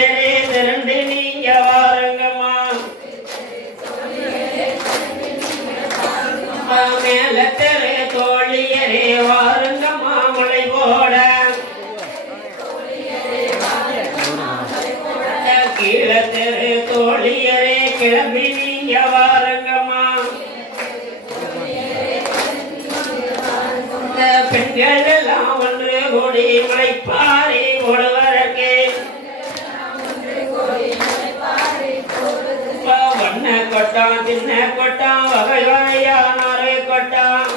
திரண்டு நீங்க வாருங்கம்மா மேல தெரு தோழியரே வாருங்கம்மா மலை போட கீழ தெரு தோழியரே கிளம்பி நீங்க வாருங்கம்மா பெண்கள் எல்லாம் ஒன்று கூடி மலைப்பாரி ஓடுவதற்கு வண்ண கொட்டான் சின்ன கொட்டான் வகை வகையானாரு கொட்டான்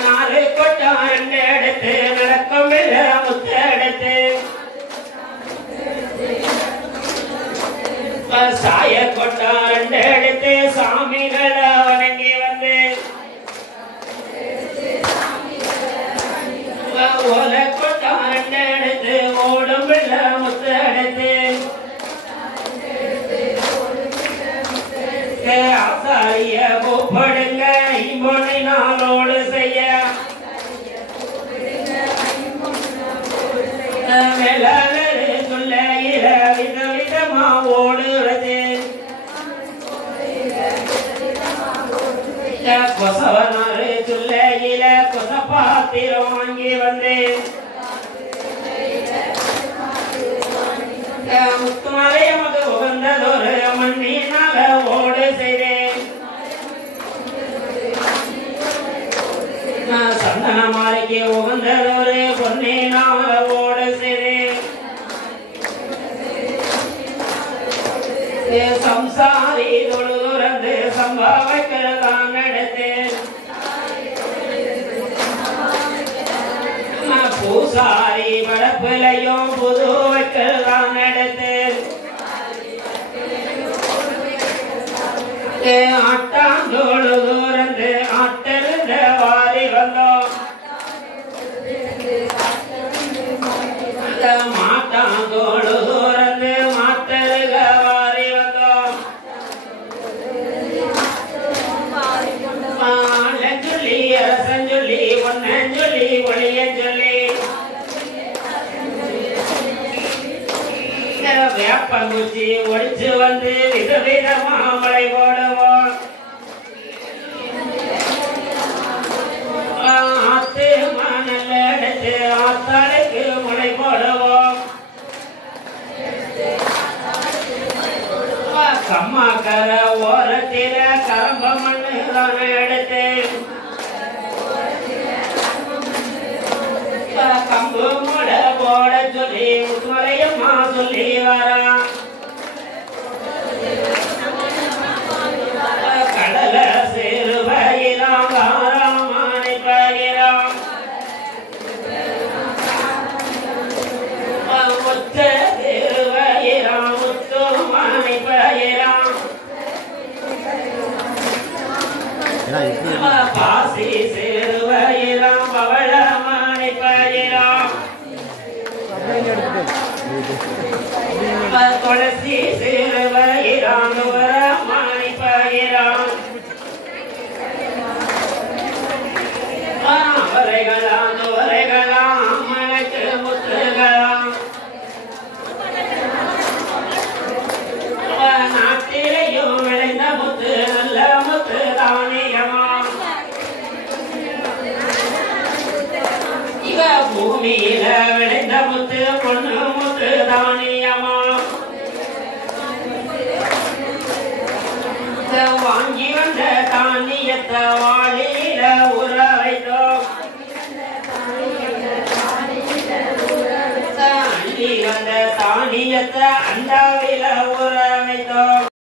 நாலு கொட்டான் ரெண்டு எடுத்து நடக்கும் முத்த எடுத்து சாய கொட்டான் ரெண்டு எடுத்து சாமிகளை வணங்கி வந்து ஓலை கொட்டான் ரெண்டு எடுத்து ஓடும் முத்த எடுத்து ஆசாரிய கூப்பிடுங்க ஐம்பொனை நாளோடு செய்ய மேலாளரு சொல்ல வித விதமா ஓடுறது கொசவனாரு சொல்ல கொச பாத்திரம் வாங்கி வந்து முத்துமலை மது உகந்ததொரு மண்ணினால ஓடு செய்தேன் சந்தன மாலைக்கு உகந்ததொரு பொன்னினால ஓடு செய்தேன் சம்சாரி தொழுதுறந்து சம்பாவைக்கிறதான் எடுத்தேன் பூசாரி வடப்பிலையும் புது வைக்கிறதான் எடுத்தேன் ஆட்டாந்தோடு தூரந்து ஆட்டிருந்த வாரி வந்தோம் மாட்டாந்தோடு தூரந்து மாட்டருக வாரி வந்தோம் சொல்லி அரசன் சொல்லி ஒன்னன் சொல்லி ஒளியன் சொல்லி வேப்பங்குச்சி ஒடிச்சு வந்து விதவிதமா மழை போடுவோம் ஆத்து மணல் எடுத்து ஆத்தாளுக்கு மழை போடுவோம் கம்மாக்கர ஓரத்தில கரம்ப மண்ணு தான் எடுத்து கம்பு முட போட சொல்லி முத்துமலையம்மா சொல்லி வரா கடல சேரு பயிராம் காராமானை பயிராம் முத்த சேரு பயிராம் முத்துமானை பயிராம் பாசி சேரு பயிராம் பவளமானை பயிராம் துளசி சேரு பயிராம் நுவரமானை பயிராம் வரைகளாம் வரைகளாம் மலைக்கு முத்துகளாம் நாட்டிலையும் விளைந்த முத்து நல்ல முத்து தானியமாம் இவ பூமியில விளைந்த முத்து பொண்ணு முத்து தானியமாம் வாங்கி வந்த தானியத்தை வாளியில ஊற வைத்தோம் அள்ளி வந்த தானியத்தை அண்டாவில ஊற வைத்தோம்